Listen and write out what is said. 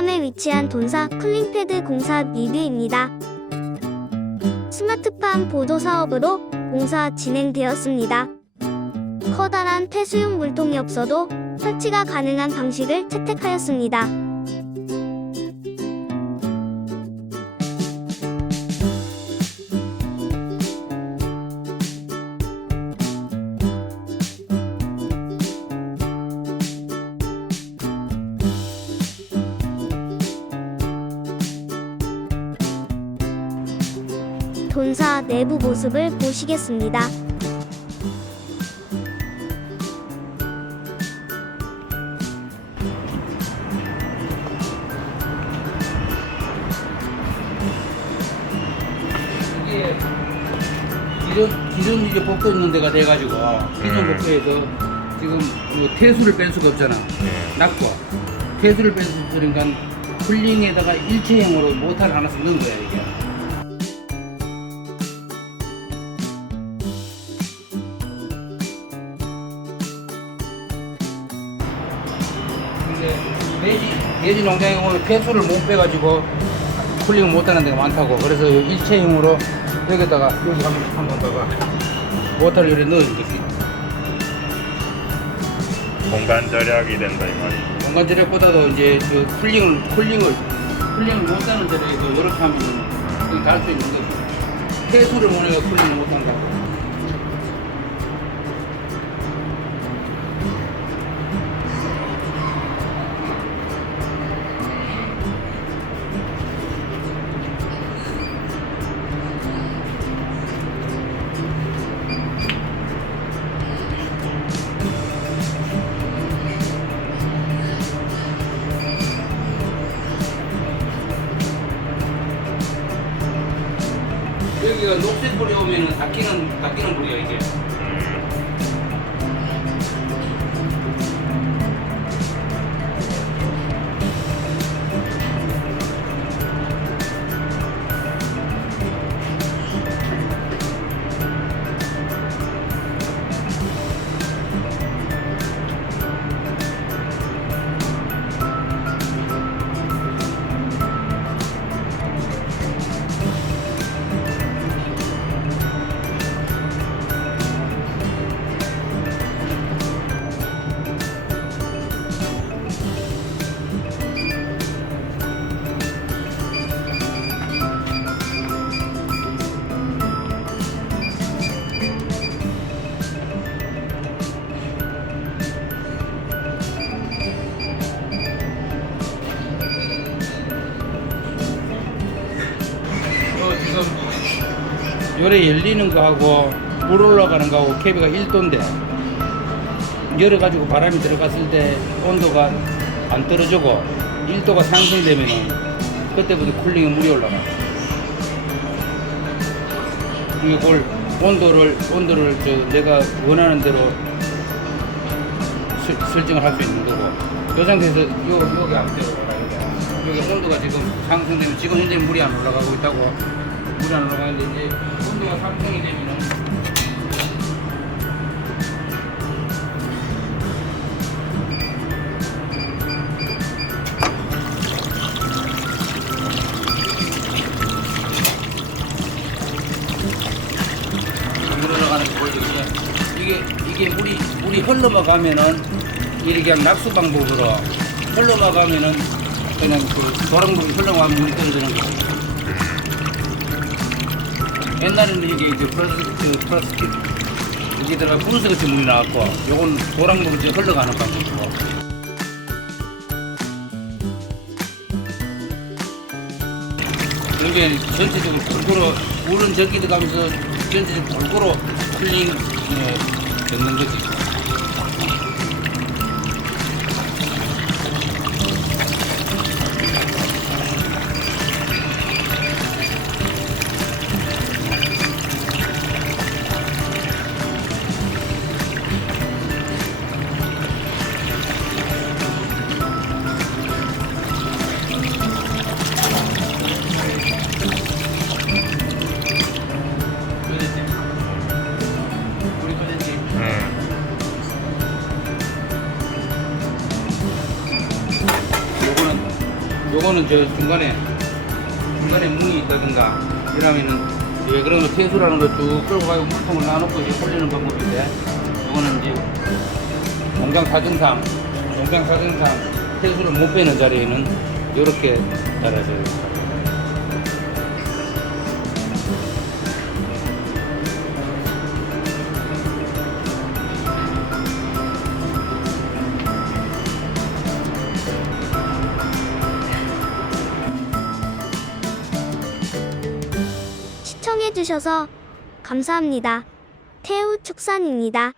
수원에 위치한 돈사 쿨링패드 공사 리뷰입니다. 스마트팜 보도 사업으로 공사 진행되었습니다. 커다란 폐수용 물통이 없어도 설치가 가능한 방식을 채택하였습니다. 돈사 내부 모습을 보시겠습니다. 이게 기존 기존 이제 복도 있는 데가 돼가지고 기존 음. 복도에서 지금 뭐 태수를 뺄 수가 없잖아. 네. 낮고 태수를 뺄 수 없으니까 쿨링에다가 일체형으로 모터를 하나씩 넣은 거야 이게. 근데 돼지 돼지 농장에 오늘 폐수를 못 빼가지고 쿨링을 못하는 데가 많다고. 그래서 일체형으로 여기다가 여기 한번 한번 봐봐 모터를 여기 넣어준 거지 공간 절약이 된다 이 말이죠. 공간 절약보다도 이제 그 쿨링을 쿨링을 쿨링을 못하는 또 이렇게 하면 여기 갈수 있는 거지. 폐수를 못 해가 쿨링을 못한다고 여기가 녹색 불이 오면은 닦이는 닦이는 불이야 이게 요래 열리는 거하고 물 올라가는 거하고 캡이가 1도인데 열어가지고 바람이 들어갔을 때 온도가 안 떨어지고 1도가 상승되면은 그때부터 쿨링에 물이 올라가. 이걸 온도를 온도를 저 내가 원하는 대로 설- 설정을 할 수 있는 거고 이 상태에서 요 여기 안 여기 여기 온도가 지금 상승되면 지금 현재 물이 안 올라가고 있다고 물이 안 올라가는데 이제 온도가 상승이 되면은 물 올라가는 거? 이게 이게 흘러가면은 이렇게 낙수 방법으로 흘러가면은 그냥 그 도랑물이 흘러가면 물이 떨어지는 거예요. 옛날에는 이게 이제 플라스틱 그 플라스틱 여기다가 브루스 같은 물이 나왔고 요건 도랑물이 이제 흘러가는 방법이고 이게 전체적으로 골고루 물은 적게 들어가면서 전체적으로 골고루 쿨링 어, 되는 거지. 요거는 저 중간에 중간에 문이 있다든가 이러면은 왜 그러면 퇴수라는 거쭉 끌고 가고 물통을 놔놓고 이제 올리는 방법인데 요거는 이제 공장 사정상 공장 사정상 퇴수를 못 빼는 자리에는 이렇게 달아져요. 시청해주셔서 감사합니다. 태우 축산입니다.